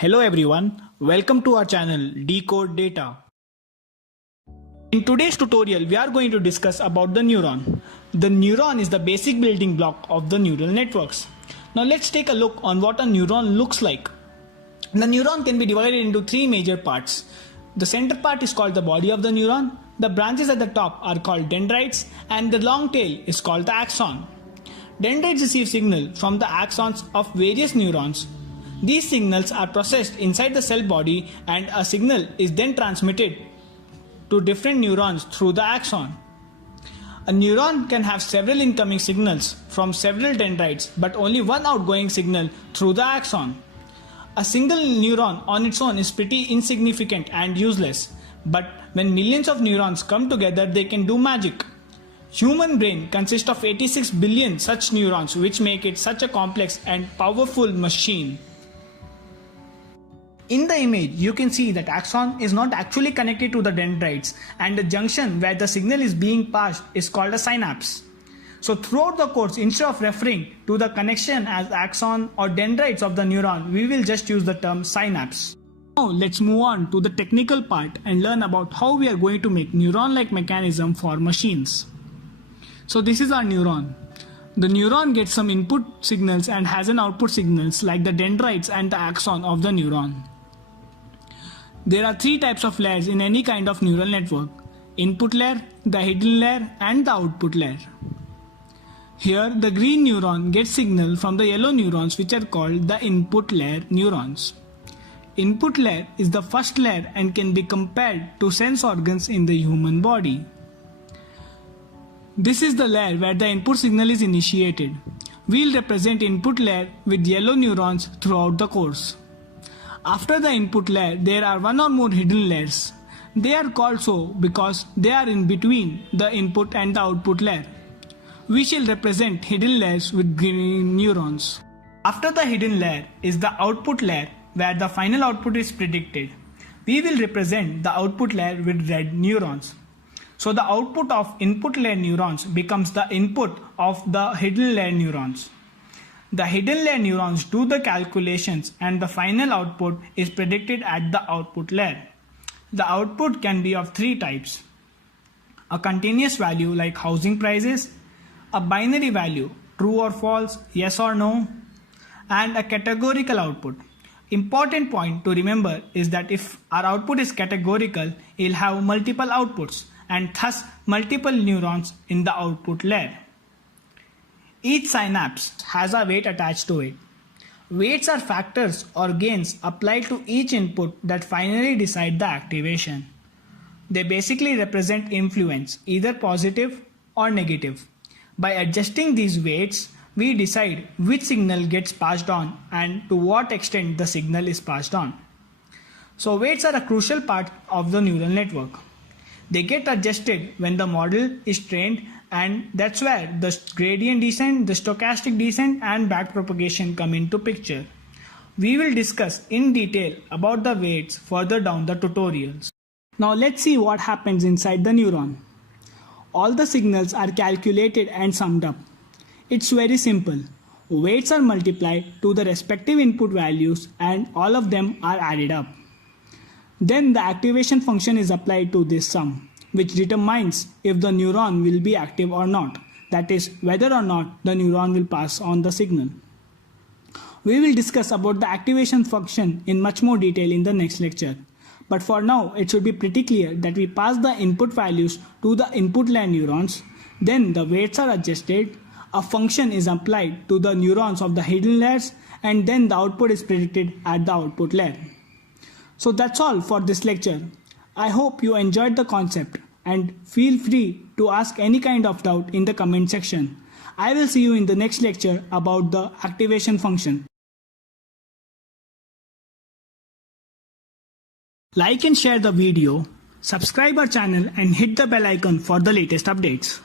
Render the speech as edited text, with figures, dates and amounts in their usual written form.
Hello everyone, welcome to our channel Decode Data. In today's tutorial, we are going to discuss about the neuron. The neuron is the basic building block of the neural networks. Now let's take a look on what a neuron looks like. The neuron can be divided into three major parts. The center part is called the body of the neuron, the branches at the top are called dendrites, and the long tail is called the axon. Dendrites receive signal from the axons of various neurons. These signals are processed inside the cell body and a signal is then transmitted to different neurons through the axon. A neuron can have several incoming signals from several dendrites but only one outgoing signal through the axon. A single neuron on its own is pretty insignificant and useless, but when millions of neurons come together they can do magic. Human brain consists of 86 billion such neurons, which make it such a complex and powerful machine. In the image, you can see that axon is not actually connected to the dendrites, and the junction where the signal is being passed is called a synapse. So throughout the course, instead of referring to the connection as axon or dendrites of the neuron, we will just use the term synapse. Now let's move on to the technical part and learn about how we are going to make neuron-like mechanism for machines. So this is our neuron. The neuron gets some input signals and has an output signals like the dendrites and the axon of the neuron. There are three types of layers in any kind of neural network: input layer, the hidden layer, and the output layer. Here the green neuron gets signal from the yellow neurons, which are called the input layer neurons. Input layer is the first layer and can be compared to sense organs in the human body. This is the layer where the input signal is initiated. We'll represent input layer with yellow neurons throughout the course. After the input layer, there are one or more hidden layers. They are called so because they are in between the input and the output layer. We shall represent hidden layers with green neurons. After the hidden layer is the output layer where the final output is predicted. We will represent the output layer with red neurons. So the output of input layer neurons becomes the input of the hidden layer neurons. The hidden layer neurons do the calculations and the final output is predicted at the output layer. The output can be of three types: a continuous value like housing prices, a binary value true or false, yes or no, and a categorical output. Important point to remember is that if our output is categorical, it will have multiple outputs and thus multiple neurons in the output layer. Each synapse has a weight attached to it. Weights are factors or gains applied to each input that finally decide the activation. They basically represent influence, either positive or negative. By adjusting these weights, we decide which signal gets passed on and to what extent the signal is passed on. So weights are a crucial part of the neural network. They get adjusted when the model is trained, and that's where the gradient descent, the stochastic descent, and backpropagation come into picture. We will discuss in detail about the weights further down the tutorials. Now let's see what happens inside the neuron. All the signals are calculated and summed up. It's very simple. Weights are multiplied to the respective input values and all of them are added up. Then the activation function is applied to this sum, which determines if the neuron will be active or not, that is, whether or not the neuron will pass on the signal. We will discuss about the activation function in much more detail in the next lecture. But for now, it should be pretty clear that we pass the input values to the input layer neurons, then the weights are adjusted, a function is applied to the neurons of the hidden layers, and then the output is predicted at the output layer. So that's all for this lecture. I hope you enjoyed the concept and feel free to ask any kind of doubt in the comment section. I will see you in the next lecture about the activation function. Like and share the video, subscribe our channel and hit the bell icon for the latest updates.